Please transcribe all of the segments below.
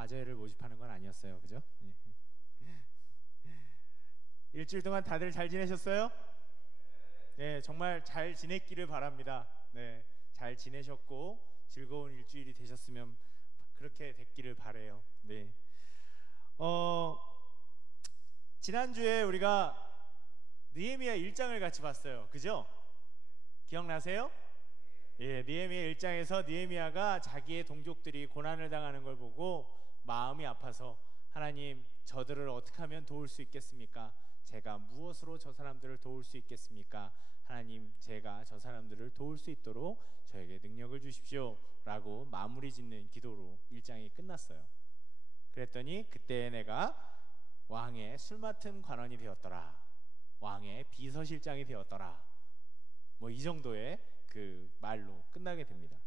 과제를 모집하는 건 아니었어요. 그죠? 예. 일주일 동안 다들 잘 지내셨어요? 네, 정말 잘 지냈기를 바랍니다. 네, 잘 지내셨고 즐거운 일주일이 되셨으면 그렇게 됐기를 바래요. 네. 지난주에 우리가 느헤미야 1장을 같이 봤어요. 그죠? 기억나세요? 예, 느헤미야 1장에서 느헤미야가 자기의 동족들이 고난을 당하는 걸 보고 마음이 아파서 하나님, 저들을 어떻게 하면 도울 수 있겠습니까? 제가 무엇으로 저 사람들을 도울 수 있겠습니까? 하나님, 제가 저 사람들을 도울 수 있도록 저에게 능력을 주십시오 라고 마무리 짓는 기도로 1장이 끝났어요. 그랬더니 그때 내가 왕의 술 맡은 관원이 되었더라, 왕의 비서실장이 되었더라, 뭐 이 정도의 그 말로 끝나게 됩니다.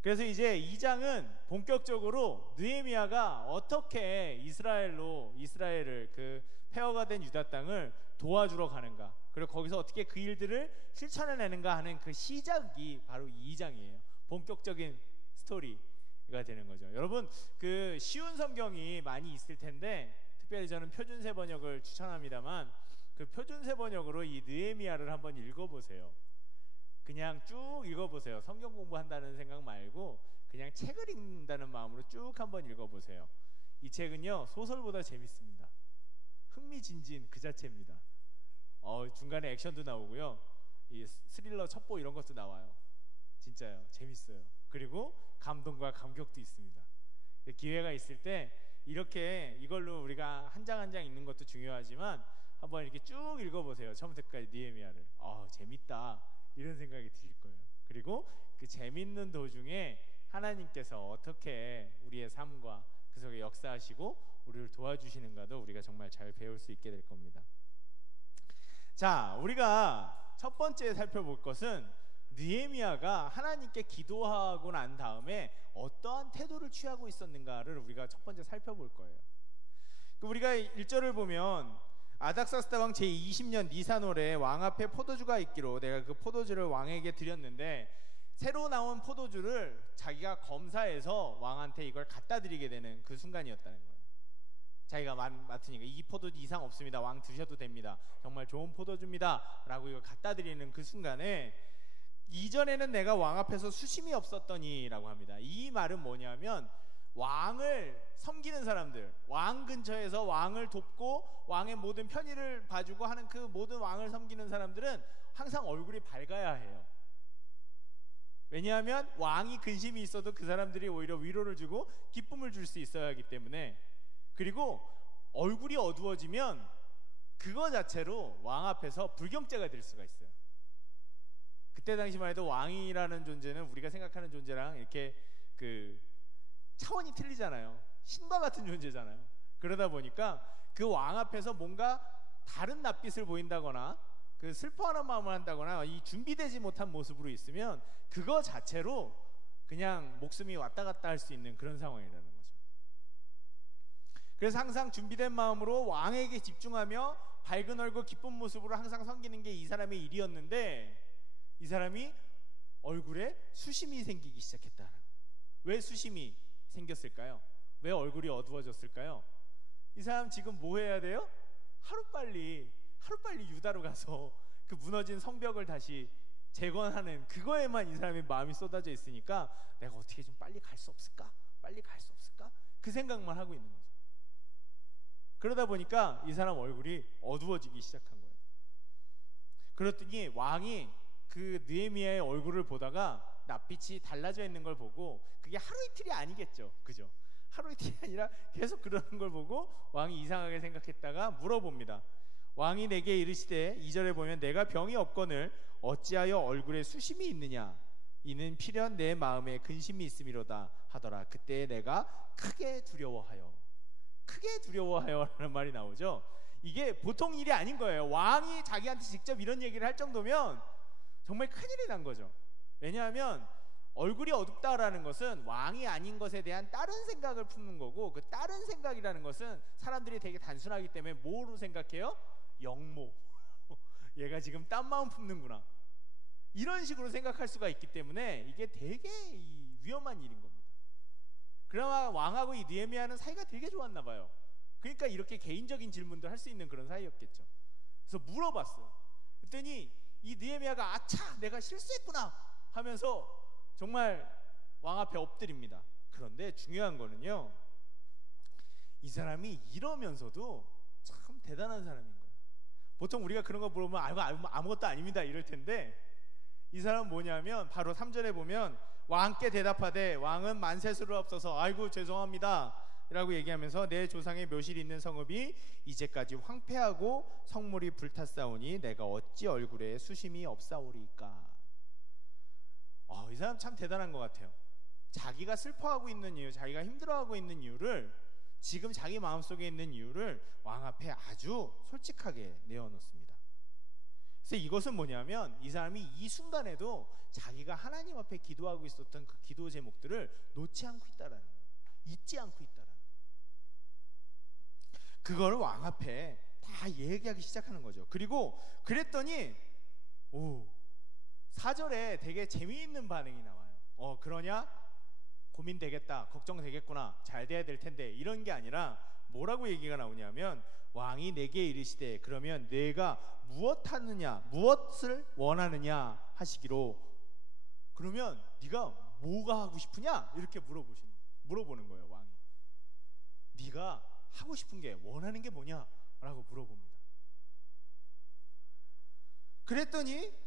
그래서 이제 2장은 본격적으로 느헤미야가 어떻게 이스라엘을 그 폐허가 된 유다 땅을 도와주러 가는가, 그리고 거기서 어떻게 그 일들을 실천해내는가 하는 그 시작이 바로 2장이에요. 본격적인 스토리가 되는 거죠. 여러분, 그 쉬운 성경이 많이 있을 텐데 특별히 저는 표준세 번역을 추천합니다만, 그 표준세 번역으로 이 느헤미야를 한번 읽어보세요. 그냥 쭉 읽어보세요. 성경 공부한다는 생각 말고 그냥 책을 읽는다는 마음으로 쭉 한번 읽어보세요. 이 책은요, 소설보다 재밌습니다. 흥미진진 그 자체입니다. 중간에 액션도 나오고요, 이 스릴러 첩보 이런 것도 나와요. 진짜요, 재밌어요. 그리고 감동과 감격도 있습니다. 기회가 있을 때 이렇게 이걸로 우리가 한 장 한 장 읽는 것도 중요하지만 한번 이렇게 쭉 읽어보세요. 처음부터 끝까지 느헤미야를. 재밌다 이런 생각이 들 거예요. 그리고 그 재밌는 도중에 하나님께서 어떻게 우리의 삶과 그 속에 역사하시고 우리를 도와주시는가도 우리가 정말 잘 배울 수 있게 될 겁니다. 자, 우리가 첫 번째 살펴볼 것은 느헤미야가 하나님께 기도하고 난 다음에 어떠한 태도를 취하고 있었는가를 우리가 첫 번째 살펴볼 거예요. 우리가 1절을 보면 아닥사스다 왕 제20년 니산월에 왕 앞에 포도주가 있기로 내가 그 포도주를 왕에게 드렸는데, 새로 나온 포도주를 자기가 검사해서 왕한테 이걸 갖다 드리게 되는 그 순간이었다는 거예요. 자기가 맡으니까 이 포도주 이상 없습니다, 왕 드셔도 됩니다, 정말 좋은 포도주입니다 라고 이걸 갖다 드리는 그 순간에, 이전에는 내가 왕 앞에서 수심이 없었더니 라고 합니다. 이 말은 뭐냐면, 왕을 섬기는 사람들, 왕 근처에서 왕을 돕고 왕의 모든 편의를 봐주고 하는 그 모든 왕을 섬기는 사람들은 항상 얼굴이 밝아야 해요. 왜냐하면 왕이 근심이 있어도 그 사람들이 오히려 위로를 주고 기쁨을 줄 수 있어야 하기 때문에. 그리고 얼굴이 어두워지면 그거 자체로 왕 앞에서 불경죄가 될 수가 있어요. 그때 당시만 해도 왕이라는 존재는 우리가 생각하는 존재랑 이렇게 그 차원이 틀리잖아요. 신과 같은 존재잖아요. 그러다 보니까 그 왕 앞에서 뭔가 다른 낯빛을 보인다거나 그 슬퍼하는 마음을 한다거나 이 준비되지 못한 모습으로 있으면 그거 자체로 그냥 목숨이 왔다 갔다 할 수 있는 그런 상황이라는 거죠. 그래서 항상 준비된 마음으로 왕에게 집중하며 밝은 얼굴 기쁜 모습으로 항상 섬기는 게 이 사람의 일이었는데, 이 사람이 얼굴에 수심이 생기기 시작했다는 거예요. 왜 수심이 생겼을까요? 왜 얼굴이 어두워졌을까요? 이 사람 지금 뭐 해야 돼요? 하루빨리 유다로 가서 그 무너진 성벽을 다시 재건하는 그거에만 이 사람의 마음이 쏟아져 있으니까 내가 어떻게 좀 빨리 갈 수 없을까? 그 생각만 하고 있는 거죠. 그러다 보니까 이 사람 얼굴이 어두워지기 시작한 거예요. 그랬더니 왕이 그 느헤미야의 얼굴을 보다가 낯빛이 달라져 있는 걸 보고, 그게 하루 이틀이 아니겠죠, 그죠? 하루 이틀이 아니라 계속 그러는 걸 보고 왕이 이상하게 생각했다가 물어봅니다. 왕이 내게 이르시되, 2절에 보면 내가 병이 없거늘 어찌하여 얼굴에 수심이 있느냐, 이는 필연 내 마음에 근심이 있음이로다 하더라. 그때 내가 크게 두려워하여 라는 말이 나오죠. 이게 보통 일이 아닌 거예요. 왕이 자기한테 직접 이런 얘기를 할 정도면 정말 큰일이 난 거죠. 왜냐하면 얼굴이 어둡다라는 것은 왕이 아닌 것에 대한 다른 생각을 품는 거고, 그 다른 생각이라는 것은 사람들이 되게 단순하기 때문에 뭐로 생각해요? 영모. 얘가 지금 딴 마음 품는구나, 이런 식으로 생각할 수가 있기 때문에 이게 되게 위험한 일인 겁니다. 그나마 왕하고 이 느헤미야는 사이가 되게 좋았나 봐요. 그러니까 이렇게 개인적인 질문도 할 수 있는 그런 사이였겠죠. 그래서 물어봤어요. 그랬더니 이 느헤미야가 아차 내가 실수했구나 하면서 정말 왕 앞에 엎드립니다. 그런데 중요한 거는요, 이 사람이 이러면서도 참 대단한 사람인 거예요. 보통 우리가 그런 거 물어보면 아무것도 아닙니다 이럴 텐데, 이 사람은 뭐냐면 바로 3절에 보면 왕께 대답하되 왕은 만세스러 없어서 아이고 죄송합니다 라고 얘기하면서 내 조상의 묘실이 있는 성읍이 이제까지 황폐하고 성물이 불탔사오니 내가 어찌 얼굴에 수심이 없사오리까. 이 사람 참 대단한 것 같아요. 자기가 슬퍼하고 있는 이유, 자기가 힘들어하고 있는 이유를, 지금 자기 마음속에 있는 이유를 왕 앞에 아주 솔직하게 내어놓습니다. 그래서 이것은 뭐냐면 이 사람이 이 순간에도 자기가 하나님 앞에 기도하고 있었던 그 기도 제목들을 놓지 않고 있다라는 거예요. 잊지 않고 있다라는 거예요. 그걸 왕 앞에 다 얘기하기 시작하는 거죠. 그리고 그랬더니 4절에 되게 재미있는 반응이 나와요. 그러냐? 고민되겠다, 걱정되겠구나, 잘 돼야 될 텐데, 이런 게 아니라 뭐라고 얘기가 나오냐면 왕이 내게 이르시되 그러면 내가 무엇을 원하느냐 하시기로, 그러면 네가 뭐가 하고 싶으냐 이렇게 물어보는 거예요. 왕이 네가 하고 싶은 게, 원하는 게 뭐냐 라고 물어봅니다. 그랬더니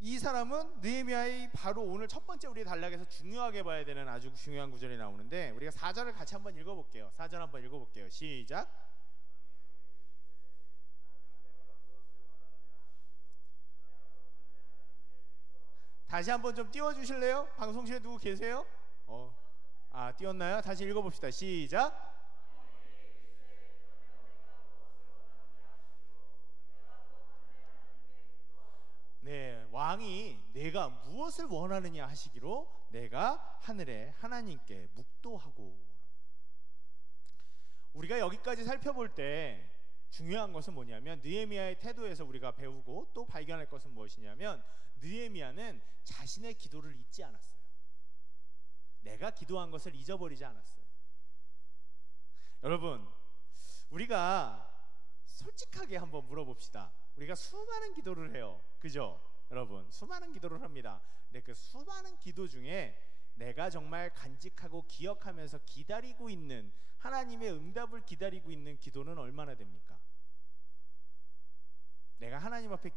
이 사람은 느헤미야의 바로 오늘 첫 번째 우리 단락에서 중요하게 봐야 되는 아주 중요한 구절이 나오는데, 우리가 4절을 같이 한번 읽어볼게요. 4절 한번 읽어볼게요. 시작. 다시 한번 좀 띄워주실래요? 방송실에 누구 계세요? 띄웠나요? 다시 읽어봅시다. 시작. 네, 왕이 내가 무엇을 원하느냐 하시기로 내가 하늘의 하나님께 묵도하고. 우리가 여기까지 살펴볼 때 중요한 것은 뭐냐면, 느헤미야의 태도에서 우리가 배우고 또 발견할 것은 무엇이냐면, 느헤미야는 자신의 기도를 잊지 않았어요. 내가 기도한 것을 잊어버리지 않았어요. 여러분, 우리가 솔직하게 한번 물어봅시다. 우리가 수많은 기도를 해요. 그죠? 여러분, 수많은 기도를 합니다. 근데 그 수많은 기도 중에 내가 정말 간직하고 기억하면서 기다리고 있는, 하나님의 응답을 기다리고 있는 기도는 얼마나 됩니까? 내가 하나님 앞에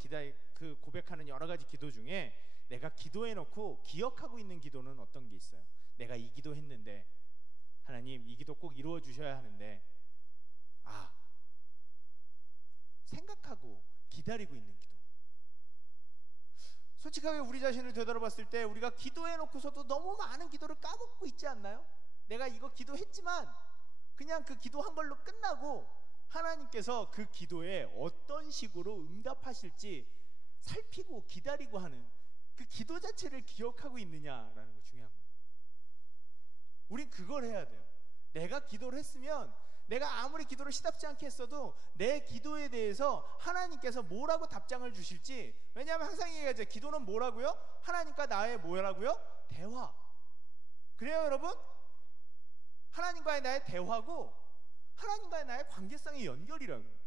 고백하는 여러 가지 기도 중에 내가 기도해놓고 기억하고 있는 기도는 어떤 게 있어요? 내가 이 기도 했는데 하나님 이 기도 꼭 이루어 주셔야 하는데, 생각하고 기다리고 있는 기도. 솔직하게 우리 자신을 되돌아봤을 때 우리가 기도해놓고서도 너무 많은 기도를 까먹고 있지 않나요? 내가 이거 기도했지만 그냥 그 기도한 걸로 끝나고 하나님께서 그 기도에 어떤 식으로 응답하실지 살피고 기다리고 하는 그 기도 자체를 기억하고 있느냐라는 거 중요한 거예요. 우린 그걸 해야 돼요. 내가 기도를 했으면, 내가 아무리 기도를 시답지 않게 했어도 내 기도에 대해서 하나님께서 뭐라고 답장을 주실지. 왜냐하면 항상 얘기하죠. 기도는 뭐라고요? 하나님과 나의 뭐라고요? 대화. 그래요 여러분? 하나님과의 나의 대화고 하나님과의 나의 관계성의 연결이라고요.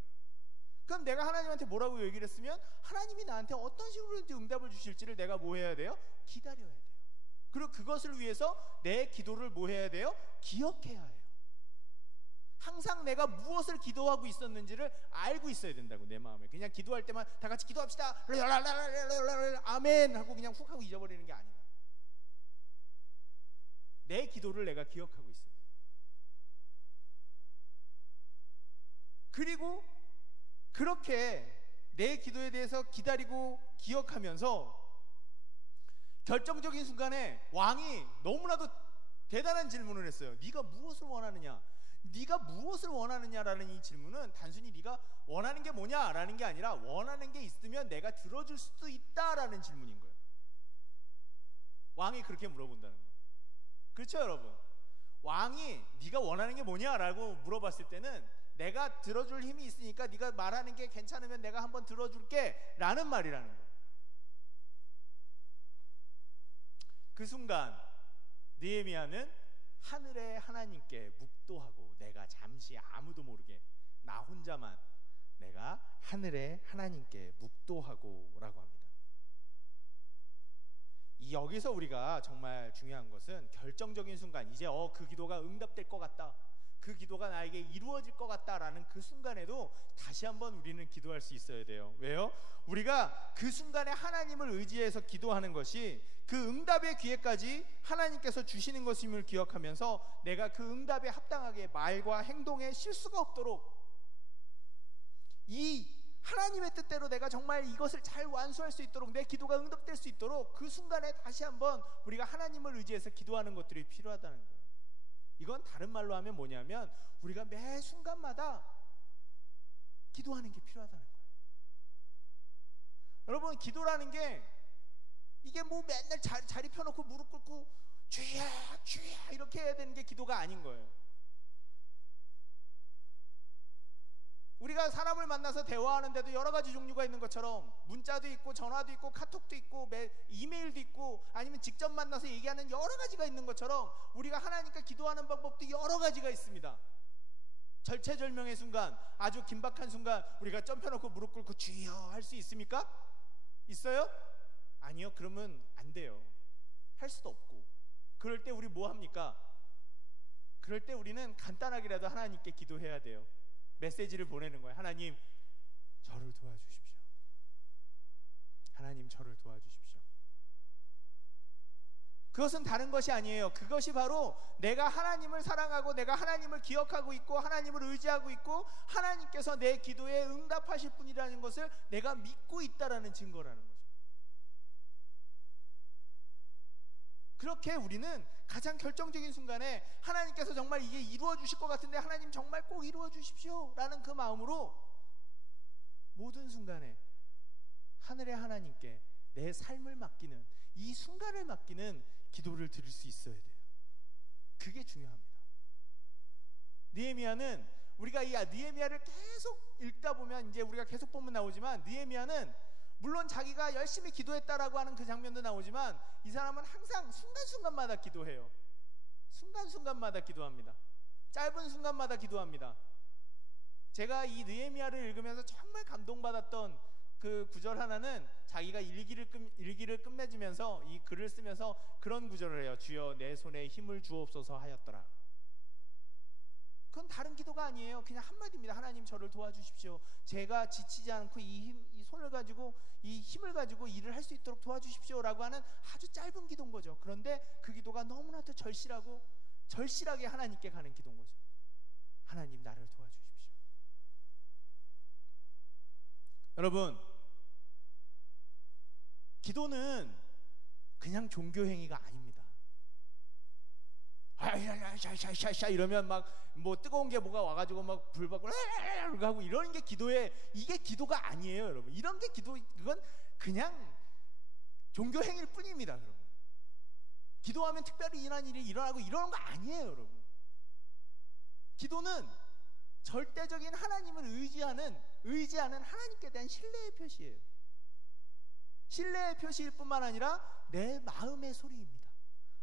그럼 내가 하나님한테 뭐라고 얘기를 했으면 하나님이 나한테 어떤 식으로든지 응답을 주실지를 내가 뭐 해야 돼요? 기다려야 돼요. 그리고 그것을 위해서 내 기도를 뭐 해야 돼요? 기억해야 해요. 항상 내가 무엇을 기도하고 있었는지를 알고 있어야 된다고, 내 마음에. 그냥 기도할 때만 다 같이 기도합시다 아멘 하고 그냥 훅 하고 잊어버리는 게 아니라 내 기도를 내가 기억하고 있어요. 그리고 그렇게 내 기도에 대해서 기다리고 기억하면서 결정적인 순간에 왕이 너무나도 대단한 질문을 했어요. 네가 무엇을 원하느냐? 네가 무엇을 원하느냐라는 이 질문은 단순히 네가 원하는 게 뭐냐라는 게 아니라 원하는 게 있으면 내가 들어줄 수도 있다라는 질문인 거예요. 왕이 그렇게 물어본다는 거예요. 그렇죠 여러분? 왕이 네가 원하는 게 뭐냐라고 물어봤을 때는 내가 들어줄 힘이 있으니까 네가 말하는 게 괜찮으면 내가 한번 들어줄게 라는 말이라는 거예요. 그 순간 느헤미야는 하늘의 하나님께 묵도하고 내가 잠시 아무도 모르게 나 혼자만 내가 하늘의 하나님께 묵도하고 라고 합니다. 여기서 우리가 정말 중요한 것은 결정적인 순간, 이제 그 기도가 응답될 것 같다, 그 기도가 나에게 이루어질 것 같다라는 그 순간에도 다시 한번 우리는 기도할 수 있어야 돼요. 왜요? 우리가 그 순간에 하나님을 의지해서 기도하는 것이 그 응답의 기회까지 하나님께서 주시는 것임을 기억하면서 내가 그 응답에 합당하게 말과 행동에 실수가 없도록, 이 하나님의 뜻대로 내가 정말 이것을 잘 완수할 수 있도록, 내 기도가 응답될 수 있도록 그 순간에 다시 한번 우리가 하나님을 의지해서 기도하는 것들이 필요하다는 거예요. 이건 다른 말로 하면 뭐냐면 우리가 매 순간마다 기도하는 게 필요하다는 거예요. 여러분, 기도라는 게 이게 뭐 맨날 자리 펴놓고 무릎 꿇고 주야 주야 이렇게 해야 되는 게 기도가 아닌 거예요. 우리가 사람을 만나서 대화하는데도 여러 가지 종류가 있는 것처럼 문자도 있고 전화도 있고 카톡도 있고 이메일도 있고 아니면 직접 만나서 얘기하는 여러 가지가 있는 것처럼 우리가 하나님께 기도하는 방법도 여러 가지가 있습니다. 절체절명의 순간, 아주 긴박한 순간 우리가 점펴놓고 무릎 꿇고 주여 할 수 있습니까? 있어요? 아니요. 그러면 안 돼요. 할 수도 없고. 그럴 때 우리 뭐 합니까? 그럴 때 우리는 간단하게라도 하나님께 기도해야 돼요. 메시지를 보내는 거예요. 하나님, 저를 도와주십시오. 하나님, 저를 도와주십시오. 그것은 다른 것이 아니에요. 그것이 바로 내가 하나님을 사랑하고 내가 하나님을 기억하고 있고 하나님을 의지하고 있고 하나님께서 내 기도에 응답하실 분이라는 것을 내가 믿고 있다라는 증거라는 거죠. 그렇게 우리는 가장 결정적인 순간에 하나님께서 정말 이게 이루어 주실 것 같은데 하나님 정말 꼭 이루어 주십시오 라는 그 마음으로 모든 순간에 하늘의 하나님께 내 삶을 맡기는, 이 순간을 맡기는 기도를 드릴 수 있어야 돼요. 그게 중요합니다. 느헤미야는, 우리가 이 느헤미야를 계속 읽다 보면 이제 우리가 계속 보면 나오지만, 느헤미야는 물론 자기가 열심히 기도했다라고 하는 그 장면도 나오지만 이 사람은 항상 순간순간마다 기도해요. 순간순간마다 기도합니다. 짧은 순간마다 기도합니다. 제가 이 느헤미야를 읽으면서 정말 감동받았던 그 구절 하나는 자기가 일기를 끝맺으면서 이 글을 쓰면서 그런 구절을 해요. 주여 내 손에 힘을 주옵소서 하였더라. 그건 다른 기도가 아니에요. 그냥 한마디입니다. 하나님, 저를 도와주십시오. 제가 지치지 않고 이 손을 가지고, 이 힘을 가지고 일을 할 수 있도록 도와주십시오 라고 하는 아주 짧은 기도인 거죠. 그런데 그 기도가 너무나도 절실하게 하나님께 가는 기도인 거죠. 하나님, 나를 도와주십시오. 여러분, 기도는 그냥 종교 행위가 아닙니다. 샤샤샤샤 이러면 막 뭐 뜨거운 게 뭐가 와가지고 막 불 받고 하고 이러는 게 이게 기도가 아니에요, 여러분. 이런 게 이건 그냥 종교 행위일 뿐입니다, 여러분. 기도하면 특별히 일어난 일이 일어나고 이러는 거 아니에요, 여러분. 기도는 절대적인 하나님을 의지하는 하나님께 대한 신뢰의 표시예요. 신뢰의 표시일 뿐만 아니라 내 마음의 소리입니다.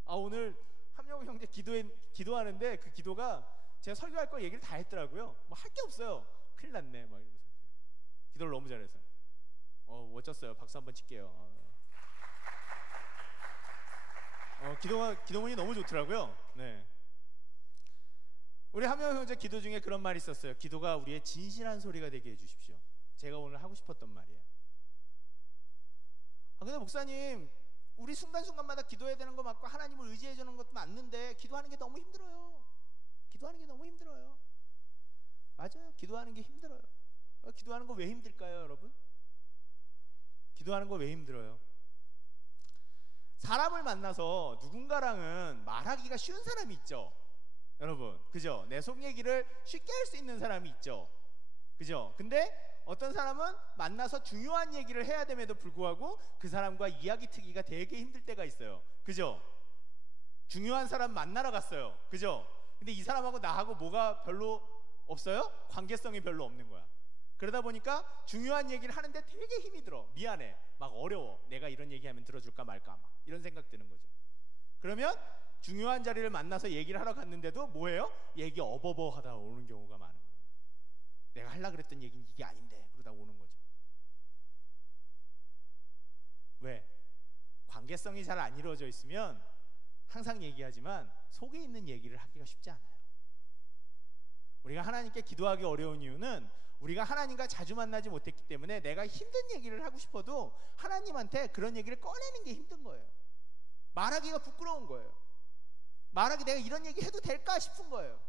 오늘 함영우 형제 기도하는데 그 기도가 제가 설교할 거 얘기를 다 했더라고요. 뭐 할 게 없어요. 큰일 났네 막 이러면서. 기도를 너무 잘해서 멋졌어요. 박수 한번 칠게요. 기도문이 너무 좋더라고요. 네. 우리 함영우 형제 기도 중에 그런 말이 있었어요. 기도가 우리의 진실한 소리가 되게 해주십시오. 제가 오늘 하고 싶었던 말이에요. 근데 목사님, 우리 순간순간마다 기도해야 되는 거 맞고 하나님을 의지해 주는 것도 맞는데 기도하는 게 너무 힘들어요. 맞아요. 기도하는 게 힘들어요. 기도하는 거 왜 힘들까요, 여러분? 기도하는 거 왜 힘들어요? 사람을 만나서 누군가랑은 말하기가 쉬운 사람이 있죠, 여러분. 그죠? 내 속 얘기를 쉽게 할 수 있는 사람이 있죠, 그죠? 근데 어떤 사람은 만나서 중요한 얘기를 해야 됨에도 불구하고 그 사람과 이야기 트기가 되게 힘들 때가 있어요, 그죠? 중요한 사람 만나러 갔어요, 그죠? 근데 이 사람하고 나하고 뭐가 별로 없어요? 관계성이 별로 없는 거야. 그러다 보니까 중요한 얘기를 하는데 되게 힘이 들어. 미안해, 막 어려워. 내가 이런 얘기하면 들어줄까 말까 막 이런 생각 드는 거죠. 그러면 중요한 자리를 만나서 얘기를 하러 갔는데도 뭐예요? 얘기 어버버 하다 오는 경우가 많은 거예요. 내가 하려고 그랬던 얘기는 이게 아닌데 그러다 오는 거죠. 왜? 관계성이 잘 안 이루어져 있으면 항상 얘기하지만 속에 있는 얘기를 하기가 쉽지 않아요. 우리가 하나님께 기도하기 어려운 이유는 우리가 하나님과 자주 만나지 못했기 때문에 내가 힘든 얘기를 하고 싶어도 하나님한테 그런 얘기를 꺼내는 게 힘든 거예요. 말하기가 부끄러운 거예요. 말하기 내가 이런 얘기 해도 될까 싶은 거예요.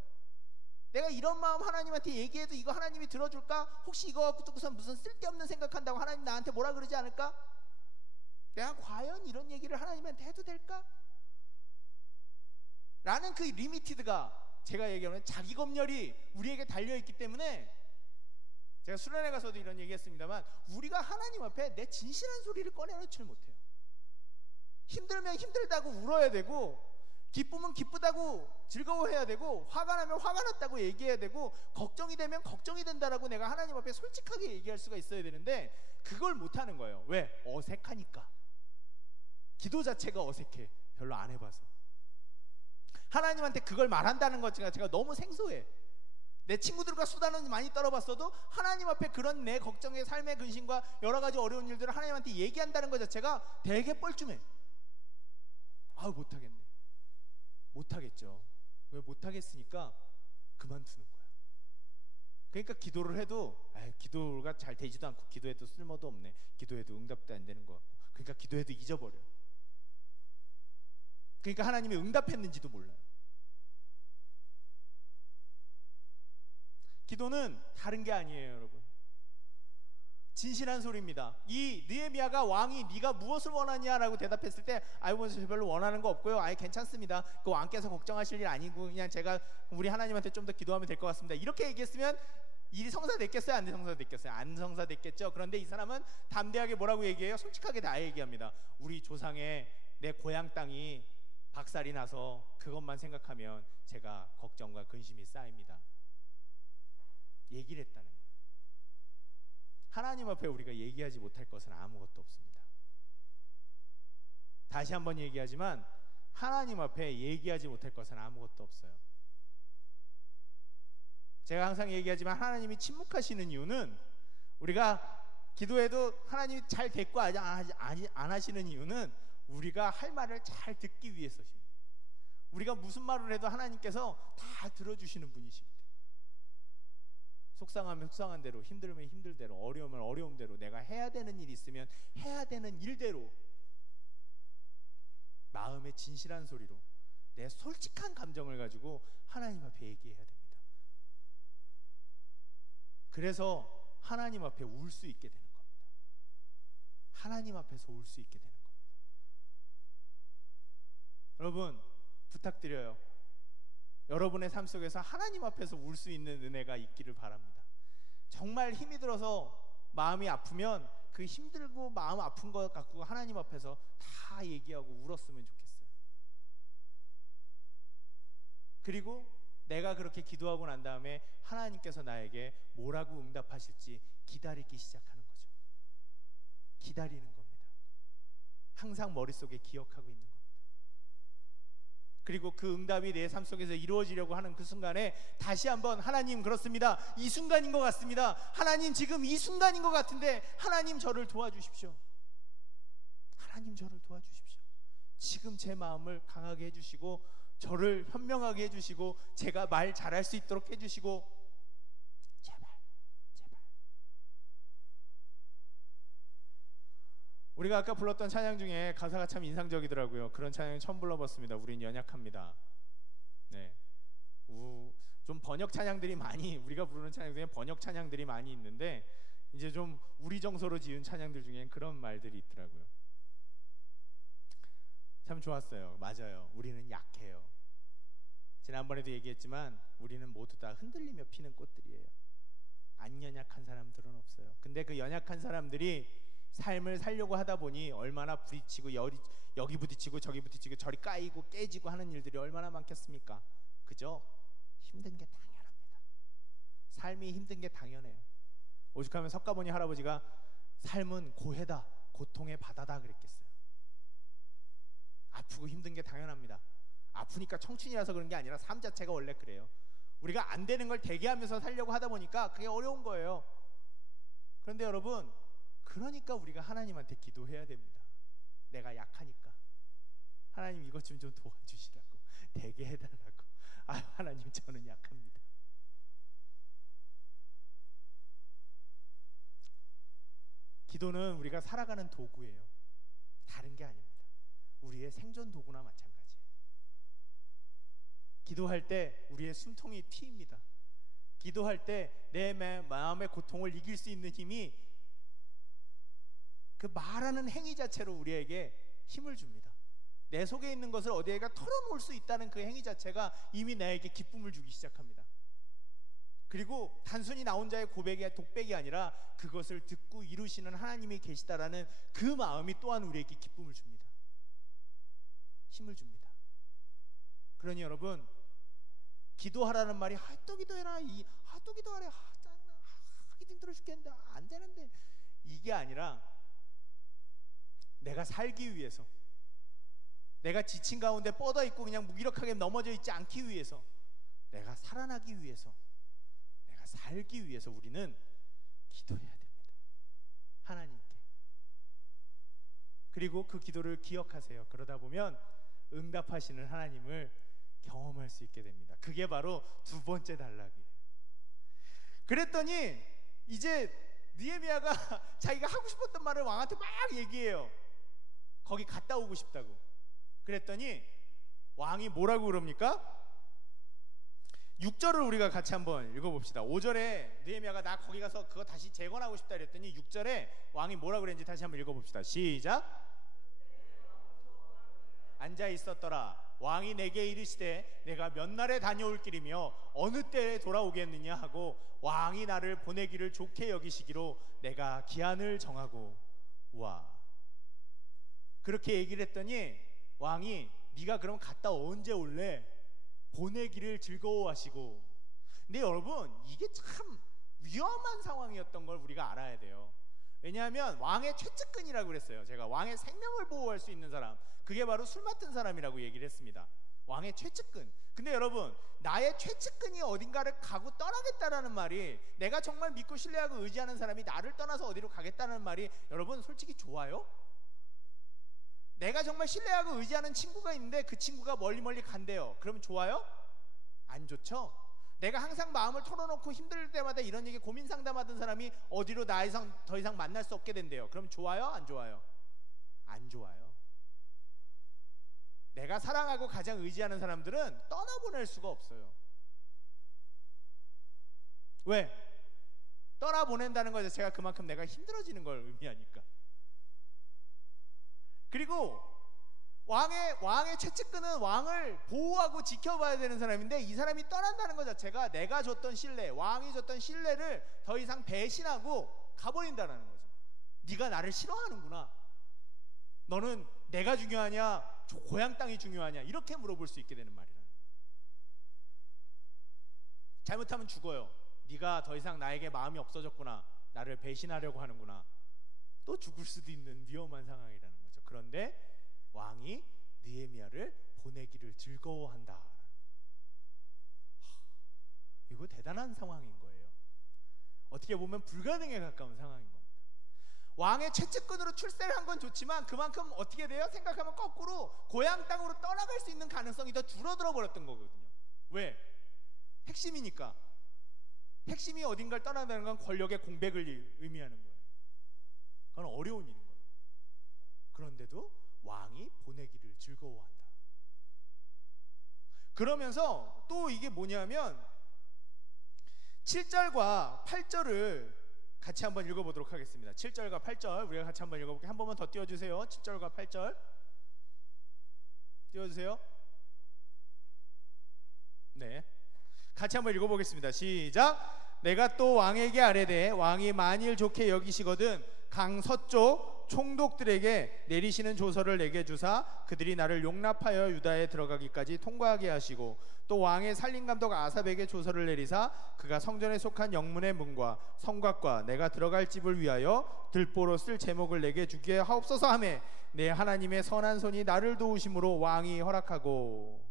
내가 이런 마음 하나님한테 얘기해도 이거 하나님이 들어줄까? 혹시 이거 갖고 듣고서 무슨 쓸데없는 생각한다고 하나님 나한테 뭐라 그러지 않을까? 내가 과연 이런 얘기를 하나님한테 해도 될까? 라는 그 리미티드가 제가 얘기하는 자기 검열이 우리에게 달려있기 때문에 제가 수련회 가서도 이런 얘기했습니다만 우리가 하나님 앞에 내 진실한 소리를 꺼내놓지를 못해요. 힘들면 힘들다고 울어야 되고 기쁘면 기쁘다고 즐거워해야 되고 화가 나면 화가 났다고 얘기해야 되고 걱정이 되면 걱정이 된다라고 내가 하나님 앞에 솔직하게 얘기할 수가 있어야 되는데 그걸 못하는 거예요. 왜? 어색하니까. 기도 자체가 어색해. 별로 안 해봐서. 하나님한테 그걸 말한다는 것 자체가 너무 생소해. 내 친구들과 수다는 많이 떨어봤어도 하나님 앞에 그런 내 걱정의 삶의 근심과 여러 가지 어려운 일들을 하나님한테 얘기한다는 것 자체가 되게 뻘쭘해. 못하겠네. 못하겠죠. 왜 못하겠으니까 그만두는 거야. 그러니까 기도를 해도 기도가 잘 되지도 않고 기도해도 쓸모도 없네. 기도해도 응답도 안 되는 것 같고 그러니까 기도해도 잊어버려. 그러니까 하나님이 응답했는지도 몰라요. 기도는 다른 게 아니에요, 여러분. 진실한 소리입니다. 이 느헤미야가 왕이 네가 무엇을 원하냐라고 대답했을 때 저 별로 원하는 거 없고요. 괜찮습니다. 그 왕께서 걱정하실 일 아니고 그냥 제가 우리 하나님한테 좀 더 기도하면 될 것 같습니다. 이렇게 얘기했으면 일이 성사됐겠어요? 안 성사됐겠어요? 안 성사됐겠죠. 그런데 이 사람은 담대하게 뭐라고 얘기해요? 솔직하게 다 얘기합니다. 우리 조상의 내 고향 땅이 박살이 나서 그것만 생각하면 제가 걱정과 근심이 쌓입니다. 얘기를 했다는 거예요. 하나님 앞에 우리가 얘기하지 못할 것은 아무것도 없습니다. 다시 한번 얘기하지만 하나님 앞에 얘기하지 못할 것은 아무것도 없어요. 제가 항상 얘기하지만 하나님이 침묵하시는 이유는 우리가 기도해도 하나님이 잘 됐고 안 하시는 이유는 우리가 할 말을 잘 듣기 위해서십니다. 우리가 무슨 말을 해도 하나님께서 다 들어주시는 분이시기 때문에 속상하면 속상한 대로, 힘들면 힘들 대로, 어려우면 어려운 대로, 내가 해야 되는 일이 있으면 해야 되는 일대로 마음의 진실한 소리로 내 솔직한 감정을 가지고 하나님 앞에 얘기해야 됩니다. 그래서 하나님 앞에 울 수 있게 되는 겁니다. 하나님 앞에서 울 수 있게 되는 겁니다. 여러분 부탁드려요. 여러분의 삶 속에서 하나님 앞에서 울 수 있는 은혜가 있기를 바랍니다. 정말 힘이 들어서 마음이 아프면 그 힘들고 마음 아픈 것 갖고 하나님 앞에서 다 얘기하고 울었으면 좋겠어요. 그리고 내가 그렇게 기도하고 난 다음에 하나님께서 나에게 뭐라고 응답하실지 기다리기 시작하는 거죠. 기다리는 겁니다. 항상 머릿속에 기억하고 있는 겁니다. 그리고 그 응답이 내 삶 속에서 이루어지려고 하는 그 순간에 다시 한번 하나님 그렇습니다. 이 순간인 것 같습니다. 하나님 지금 이 순간인 것 같은데 하나님 저를 도와주십시오. 하나님 저를 도와주십시오. 지금 제 마음을 강하게 해주시고 저를 현명하게 해주시고 제가 말 잘할 수 있도록 해주시고 제발. 우리가 아까 불렀던 찬양 중에 가사가 참 인상적이더라고요. 그런 찬양 처음 불러봤습니다. 우린 연약합니다. 네, 좀 번역 찬양들이 많이, 우리가 부르는 찬양 중에 번역 찬양들이 많이 있는데 이제 좀 우리 정서로 지은 찬양들 중엔 그런 말들이 있더라고요. 참 좋았어요. 맞아요. 우리는 약해요. 지난번에도 얘기했지만 우리는 모두 다 흔들리며 피는 꽃들이에요. 안 연약한 사람들은 없어요. 근데 그 연약한 사람들이 삶을 살려고 하다 보니 얼마나 부딪히고 여기 부딪히고 저기 부딪히고 저리 까이고 깨지고 하는 일들이 얼마나 많겠습니까? 그죠? 힘든 게 당연합니다. 삶이 힘든 게 당연해요. 오죽하면 석가모니 할아버지가 삶은 고해다, 고통의 바다다 그랬겠어요. 아프고 힘든 게 당연합니다. 아프니까 청춘이라서 그런 게 아니라 삶 자체가 원래 그래요. 우리가 안 되는 걸 대기하면서 살려고 하다 보니까 그게 어려운 거예요. 그런데 여러분, 그러니까 우리가 하나님한테 기도해야 됩니다. 내가 약하니까 하나님 이것 좀 도와주시라고, 되게 해달라고. 하나님 저는 약합니다. 기도는 우리가 살아가는 도구예요. 다른 게 아닙니다. 우리의 생존 도구나 마찬가지예요. 기도할 때 우리의 숨통이 트입니다. 기도할 때 내 마음의 고통을 이길 수 있는 힘이 그 말하는 행위 자체로 우리에게 힘을 줍니다. 내 속에 있는 것을 어디에가 털어놓을 수 있다는 그 행위 자체가 이미 나에게 기쁨을 주기 시작합니다. 그리고 단순히 나 혼자의 고백이 독백이 아니라 그것을 듣고 이루시는 하나님이 계시다라는 그 마음이 또한 우리에게 기쁨을 줍니다. 힘을 줍니다. 그러니 여러분, 기도하라는 말이 또 기도해라, 또 기도하래, 짜증나, 하기 힘들어 죽겠는데 안 되는데, 이게 아니라 내가 살기 위해서, 내가 지친 가운데 뻗어 있고 그냥 무기력하게 넘어져 있지 않기 위해서, 내가 살아나기 위해서, 내가 살기 위해서 우리는 기도해야 됩니다. 하나님께. 그리고 그 기도를 기억하세요. 그러다 보면 응답하시는 하나님을 경험할 수 있게 됩니다. 그게 바로 두 번째 단락이에요. 그랬더니 이제 느헤미야가 자기가 하고 싶었던 말을 왕한테 막 얘기해요. 거기 갔다 오고 싶다고. 그랬더니 왕이 뭐라고 그럽니까? 6절을 우리가 같이 한번 읽어봅시다. 5절에 느헤미야가 나 거기 가서 그거 다시 재건하고 싶다 그랬더니 6절에 왕이 뭐라고 그랬는지 다시 한번 읽어봅시다. 시작. 앉아 있었더라. 왕이 내게 이르시되 내가 몇 날에 다녀올 길이며 어느 때에 돌아오겠느냐 하고 왕이 나를 보내기를 좋게 여기시기로 내가 기한을 정하고. 와, 그렇게 얘기를 했더니 왕이 네가 그럼 갔다 언제 올래? 보내기를 즐거워하시고. 근데 여러분, 이게 참 위험한 상황이었던 걸 우리가 알아야 돼요. 왜냐하면 왕의 최측근이라고 그랬어요. 제가 왕의 생명을 보호할 수 있는 사람, 그게 바로 술 맡은 사람이라고 얘기를 했습니다. 왕의 최측근. 근데 여러분, 나의 최측근이 어딘가를 가고 떠나겠다라는 말이, 내가 정말 믿고 신뢰하고 의지하는 사람이 나를 떠나서 어디로 가겠다는 말이 여러분 솔직히 좋아요? 내가 정말 신뢰하고 의지하는 친구가 있는데 그 친구가 멀리 간대요. 그러면 좋아요? 안 좋죠? 내가 항상 마음을 털어놓고 힘들 때마다 이런 얘기 고민 상담하던 사람이 어디로 더 이상 만날 수 없게 된대요. 그럼 좋아요? 안 좋아요? 안 좋아요. 내가 사랑하고 가장 의지하는 사람들은 떠나보낼 수가 없어요. 왜? 떠나보낸다는 것 자체가 그만큼 내가 힘들어지는 걸 의미하니까. 그리고 왕의 최측근은 왕을 보호하고 지켜봐야 되는 사람인데, 이 사람이 떠난다는 것 자체가 내가 줬던 신뢰, 왕이 줬던 신뢰를 더 이상 배신하고 가버린다는 거죠. 네가 나를 싫어하는구나. 너는 내가 중요하냐, 고향 땅이 중요하냐, 이렇게 물어볼 수 있게 되는 말이라는 거예요. 잘못하면 죽어요. 네가 더 이상 나에게 마음이 없어졌구나, 나를 배신하려고 하는구나, 또 죽을 수도 있는 위험한 상황이라는 거죠. 그런데 왕이 느헤미야를 보내기를 즐거워한다. 이거 대단한 상황인 거예요. 어떻게 보면 불가능에 가까운 상황인 겁니다. 왕의 최측근으로 출세를 한 건 좋지만 그만큼 어떻게 돼요? 생각하면 거꾸로 고향 땅으로 떠나갈 수 있는 가능성이 더 줄어들어 버렸던 거거든요. 왜? 핵심이니까. 핵심이 어딘가를 떠나다는 건 권력의 공백을 의미하는 거예요. 그건 어려운 일인 거예요. 그런데도 왕이 보내기를 즐거워한다. 그러면서 또 이게 뭐냐면 7절과 8절을 같이 한번 읽어보도록 하겠습니다. 7절과 8절 우리가 같이 한번 읽어볼게요. 한 번만 더 띄워주세요. 7절과 8절 띄워주세요. 네, 같이 한번 읽어보겠습니다. 시작. 내가 또 왕에게 아뢰되 왕이 만일 좋게 여기시거든 강 서쪽 총독들에게 내리시는 조서를 내게 주사 그들이 나를 용납하여 유다에 들어가기까지 통과하게 하시고, 또 왕의 살림감독 아삽에게 조서를 내리사 그가 성전에 속한 영문의 문과 성곽과 내가 들어갈 집을 위하여 들보로 쓸 제목을 내게 주게 하옵소서 하매 내 하나님의 선한 손이 나를 도우심으로 왕이 허락하고.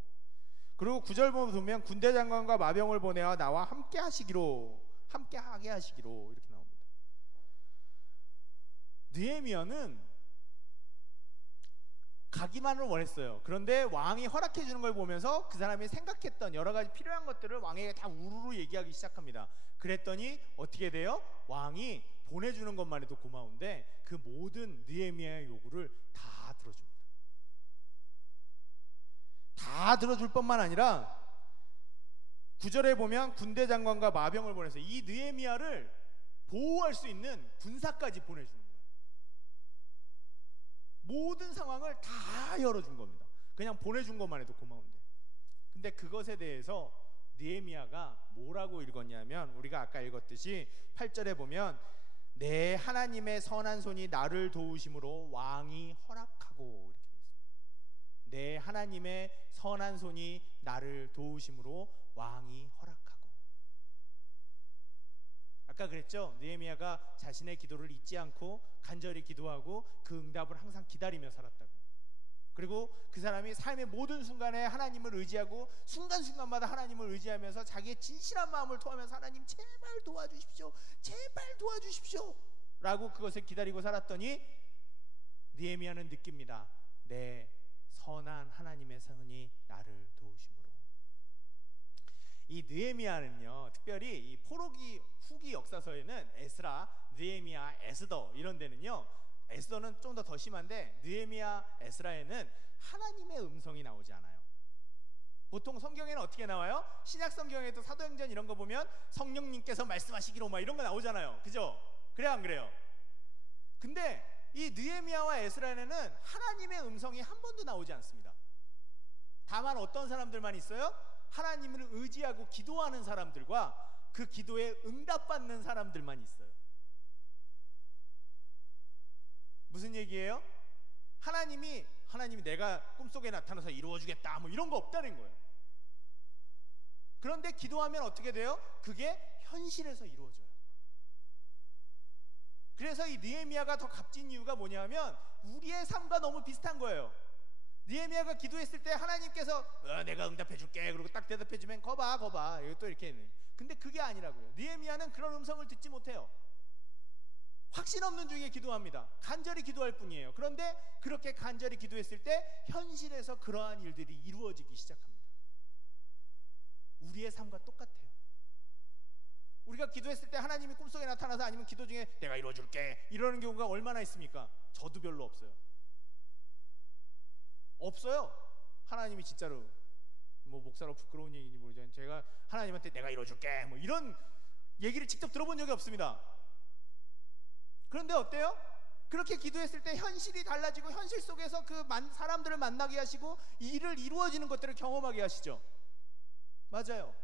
그리고 9절 보면 군대 장관과 마병을 보내어 나와 함께 하게 하시기로 이렇게 나옵니다. 느헤미야는 가기만을 원했어요. 그런데 왕이 허락해 주는 걸 보면서 그 사람이 생각했던 여러 가지 필요한 것들을 왕에게 다 우르르 얘기하기 시작합니다. 그랬더니 어떻게 돼요? 왕이 보내주는 것만 해도 고마운데 그 모든 느헤미야의 요구를 다 들어줍니다. 다 들어줄 뿐만 아니라 9절에 보면 군대 장관과 마병을 보내서 이 느헤미야를 보호할 수 있는 군사까지 보내주는 거예요. 모든 상황을 다 열어준 겁니다. 그냥 보내준 것만 해도 고마운데. 근데 그것에 대해서 느헤미야가 뭐라고 읽었냐면 우리가 아까 읽었듯이 8절에 보면 내 하나님의 선한 손이 나를 도우심으로 왕이 허락하고 이렇게 되어 있습니다. 내 하나님의 선한 손이 나를 도우심으로 왕이 허락하고. 아까 그랬죠? 느헤미야가 자신의 기도를 잊지 않고 간절히 기도하고 그 응답을 항상 기다리며 살았다고. 그리고 그 사람이 삶의 모든 순간에 하나님을 의지하고 순간순간마다 하나님을 의지하면서 자기의 진실한 마음을 토하면서 하나님 제발 도와주십시오, 제발 도와주십시오 라고 그것을 기다리고 살았더니 느헤미야는 느낍니다. 내 선한 하나님의 선이 나를 도우심으로. 이 느헤미야는요, 특별히 이 포로기 후기 역사서에는 에스라, 느헤미야, 에스더 이런 데는요, 에스더는 좀 더 심한데 느헤미야, 에스라에는 하나님의 음성이 나오지 않아요. 보통 성경에는 어떻게 나와요? 신약 성경에도 사도행전 이런 거 보면 성령님께서 말씀하시기로 막 이런 거 나오잖아요. 그죠? 그래요, 안 그래요? 근데 이 느헤미야와 에스라에는 하나님의 음성이 한 번도 나오지 않습니다. 다만 어떤 사람들만 있어요? 하나님을 의지하고 기도하는 사람들과 그 기도에 응답받는 사람들만 있어요. 무슨 얘기예요? 하나님이 내가 꿈속에 나타나서 이루어주겠다 뭐 이런 거 없다는 거예요. 그런데 기도하면 어떻게 돼요? 그게 현실에서 이루어져요. 그래서 이 느헤미야가 더 값진 이유가 뭐냐면 우리의 삶과 너무 비슷한 거예요. 느헤미야가 기도했을 때 하나님께서 내가 응답해 줄게 그리고 딱 대답해 주면 거봐 이거 또 이렇게 했네. 근데 그게 아니라고요. 느헤미야는 그런 음성을 듣지 못해요. 확신 없는 중에 기도합니다. 간절히 기도할 뿐이에요. 그런데 그렇게 간절히 기도했을 때 현실에서 그러한 일들이 이루어지기 시작합니다. 우리의 삶과 똑같아요. 우리가 기도했을 때 하나님이 꿈속에 나타나서 아니면 기도 중에 내가 이루어줄게 이러는 경우가 얼마나 있습니까? 저도 별로 없어요. 하나님이 진짜로 뭐 목사로 부끄러운 얘기인지 모르지만 제가 하나님한테 내가 이루어줄게 뭐 이런 얘기를 직접 들어본 적이 없습니다. 그런데 어때요? 그렇게 기도했을 때 현실이 달라지고 현실 속에서 그 사람들을 만나게 하시고 일을 이루어지는 것들을 경험하게 하시죠. 맞아요.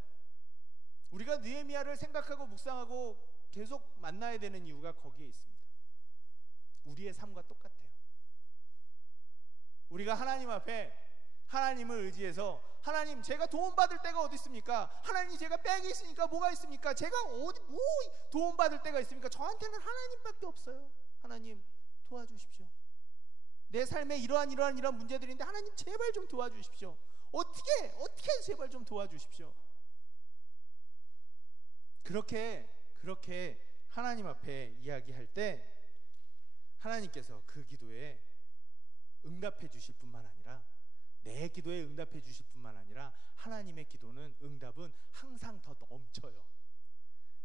우리가 느헤미야를 생각하고 묵상하고 계속 만나야 되는 이유가 거기에 있습니다. 우리의 삶과 똑같아요. 우리가 하나님 앞에 하나님을 의지해서 하나님 제가 도움받을 때가 어디 있습니까? 하나님 제가 백이 있으니까 뭐가 있습니까? 제가 어디 뭐 도움받을 때가 있습니까? 저한테는 하나님밖에 없어요. 하나님 도와주십시오. 내 삶에 이러한 문제들인데 하나님 제발 좀 도와주십시오. 어떻게 제발 좀 도와주십시오. 그렇게 하나님 앞에 이야기할 때 하나님께서 그 기도에 응답해 주실 뿐만 아니라 내 기도에 응답해 주실 뿐만 아니라 하나님의 기도는 응답은 항상 더 넘쳐요.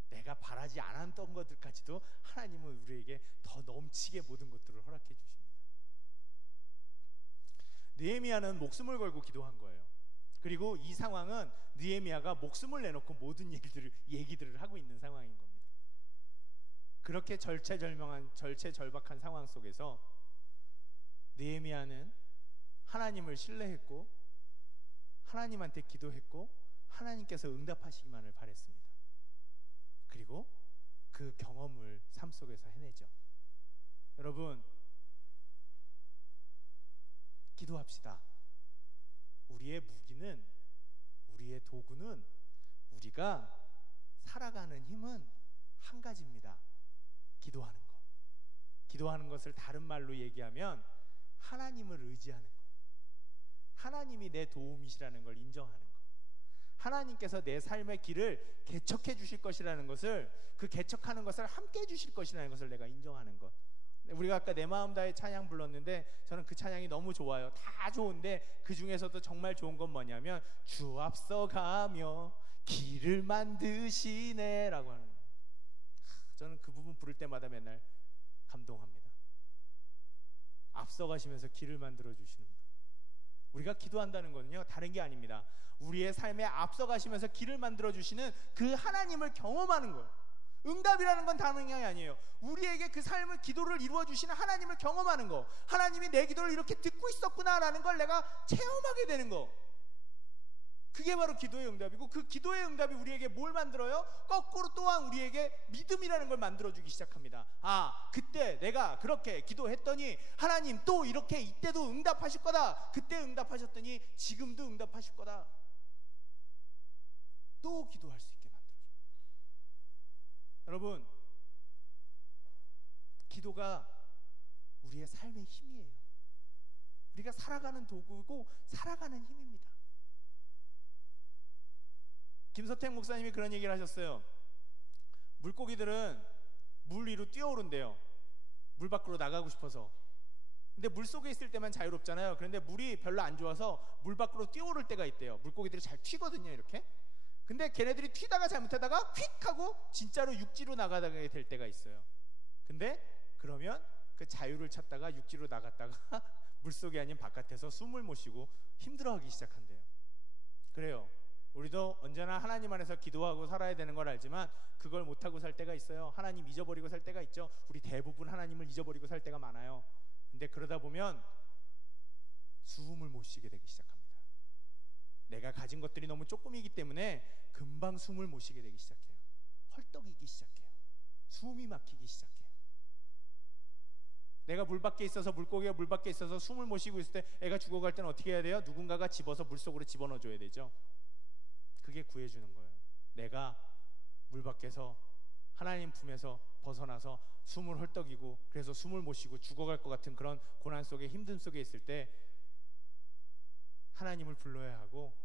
내가 바라지 않았던 것들까지도 하나님은 우리에게 더 넘치게 모든 것들을 허락해 주십니다. 느헤미야는 목숨을 걸고 기도한 거예요. 그리고 이 상황은 느헤미야가 목숨을 내놓고 모든 얘기들을 하고 있는 상황인 겁니다. 그렇게 절체절박한 상황 속에서 느헤미야는 하나님을 신뢰했고 하나님한테 기도했고 하나님께서 응답하시기만을 바랬습니다. 그리고 그 경험을 삶 속에서 해내죠. 여러분, 기도합시다. 우리의 무기는, 우리의 도구는, 우리가 살아가는 힘은 한 가지입니다. 기도하는 것. 기도하는 것을 다른 말로 얘기하면 하나님을 의지하는 것. 하나님이 내 도움이시라는 걸 인정하는 것. 하나님께서 내 삶의 길을 개척해 주실 것이라는 것을, 그 개척하는 것을 함께 해 주실 것이라는 것을 내가 인정하는 것. 우리가 아까 내 마음 다해 찬양 불렀는데 저는 그 찬양이 너무 좋아요. 다 좋은데 그 중에서도 정말 좋은 건 뭐냐면 주 앞서가며 길을 만드시네 라고 하는, 저는 그 부분 부를 때마다 맨날 감동합니다. 앞서가시면서 길을 만들어 주시는 분. 우리가 기도한다는 거는요, 다른 게 아닙니다. 우리의 삶에 앞서가시면서 길을 만들어 주시는 그 하나님을 경험하는 거예요. 응답이라는 건 다른 게 아니에요. 우리에게 그 삶을, 기도를 이루어 주시는 하나님을 경험하는 거, 하나님이 내 기도를 이렇게 듣고 있었구나라는 걸 내가 체험하게 되는 거, 그게 바로 기도의 응답이고, 그 기도의 응답이 우리에게 뭘 만들어요? 거꾸로 또한 우리에게 믿음이라는 걸 만들어주기 시작합니다. 아, 그때 내가 그렇게 기도했더니 하나님 또 이렇게 이때도 응답하실 거다. 그때 응답하셨더니 지금도 응답하실 거다. 또 기도할 수 있게 만들어줘요. 여러분, 기도가 우리의 삶의 힘이에요. 우리가 살아가는 도구고 살아가는 힘입니다. 김서택 목사님이 그런 얘기를 하셨어요. 물고기들은 물 위로 뛰어오른대요. 물 밖으로 나가고 싶어서. 근데 물 속에 있을 때만 자유롭잖아요. 그런데 물이 별로 안 좋아서 물 밖으로 뛰어오를 때가 있대요. 물고기들이 잘 튀거든요, 이렇게. 근데 걔네들이 튀다가 잘못하다가 휙 하고 진짜로 육지로 나가게 될 때가 있어요. 근데 그러면 그 자유를 찾다가 육지로 나갔다가 물속이 아닌 바깥에서 숨을 못 쉬고 힘들어하기 시작한대요. 그래요. 우리도 언제나 하나님 안에서 기도하고 살아야 되는 걸 알지만 그걸 못하고 살 때가 있어요. 하나님 잊어버리고 살 때가 있죠. 우리 대부분 하나님을 잊어버리고 살 때가 많아요. 근데 그러다 보면 숨을 못 쉬게 되기 시작합니다. 내가 가진 것들이 너무 조금이기 때문에 금방 숨을 못 쉬게 되기 시작해요. 헐떡이기 시작해요. 숨이 막히기 시작해요. 내가 물 밖에 있어서, 물고기가 물 밖에 있어서 숨을 못 쉬고 있을 때 애가 죽어갈 때는 어떻게 해야 돼요? 누군가가 집어서 물속으로 집어넣어 줘야 되죠. 그게 구해주는 거예요. 내가 물 밖에서 하나님 품에서 벗어나서 숨을 헐떡이고, 그래서 숨을 못 쉬고 죽어갈 것 같은 그런 고난 속에, 힘듦 속에 있을 때 하나님을 불러야 하고,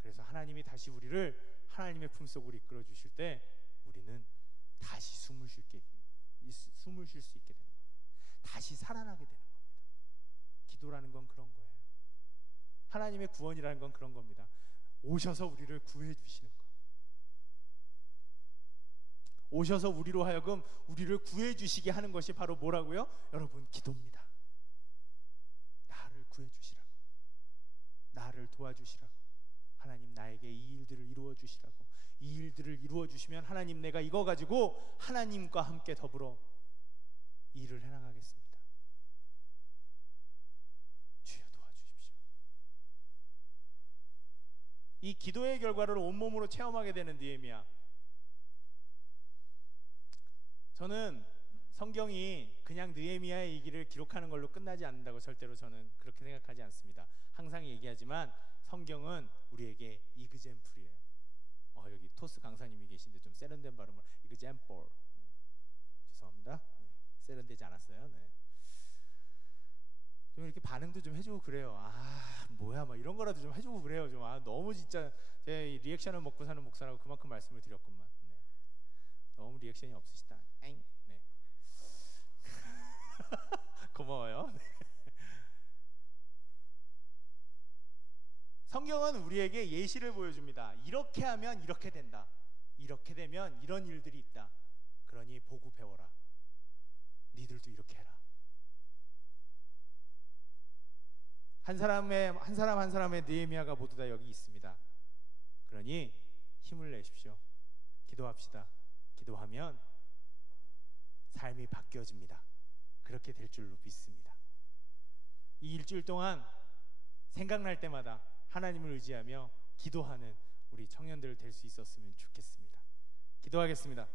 그래서 하나님이 다시 우리를 하나님의 품속으로 이끌어 주실 때 우리는 다시 숨을 쉴 수 있게 되는 겁니다. 다시 살아나게 되는 겁니다. 기도라는 건 그런 거예요. 하나님의 구원이라는 건 그런 겁니다. 오셔서 우리를 구해 주시는 것. 오셔서 우리로 하여금 우리를 구해 주시게 하는 것이 바로 뭐라고요? 여러분, 기도입니다. 나를 구해 주시라고, 나를 도와주시라고, 하나님 나에게 이 일들을 이루어 주시라고. 이 일들을 이루어 주시면 하나님, 내가 이거 가지고 하나님과 함께 더불어 일을 해나가겠습니다. 주여 도와주십시오. 이 기도의 결과를 온몸으로 체험하게 되는 느헤미야. 저는 성경이 그냥 느헤미야의 얘기를 기록하는 걸로 끝나지 않는다고 절대로 저는 그렇게 생각하지 않습니다. 항상 얘기하지만 성경은 우리에게 이그젠플이에요. 여기 토스 강사님이 계신데 좀 세련된 발음을, 이그젠플. 죄송합니다. 세련되지 않았어요. 네. 좀 이렇게 반응도 좀 해주고 그래요. 아, 뭐야, 막 이런 거라도 좀 해주고 그래요. 좀 너무 진짜 제 리액션을 먹고 사는 목사라고 그만큼 말씀을 드렸구만. 네. 너무 리액션이 없으시다. 엥. 네. 고마워요. 네. 성경은 우리에게 예시를 보여줍니다. 이렇게 하면 이렇게 된다. 이렇게 되면 이런 일들이 있다. 그러니 보고 배워라. 니들도 이렇게 해라. 한 사람 한 사람의 느헤미야가 모두 다 여기 있습니다. 그러니 힘을 내십시오. 기도합시다. 기도하면 삶이 바뀌어집니다. 그렇게 될 줄로 믿습니다. 이 일주일 동안 생각날 때마다 하나님을 의지하며 기도하는 우리 청년들 될 수 있었으면 좋겠습니다. 기도하겠습니다.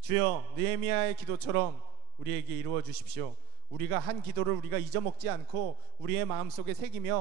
주여, 느헤미야의 기도처럼 우리에게 이루어 주십시오. 우리가 한 기도를 우리가 잊어먹지 않고 우리의 마음속에 새기며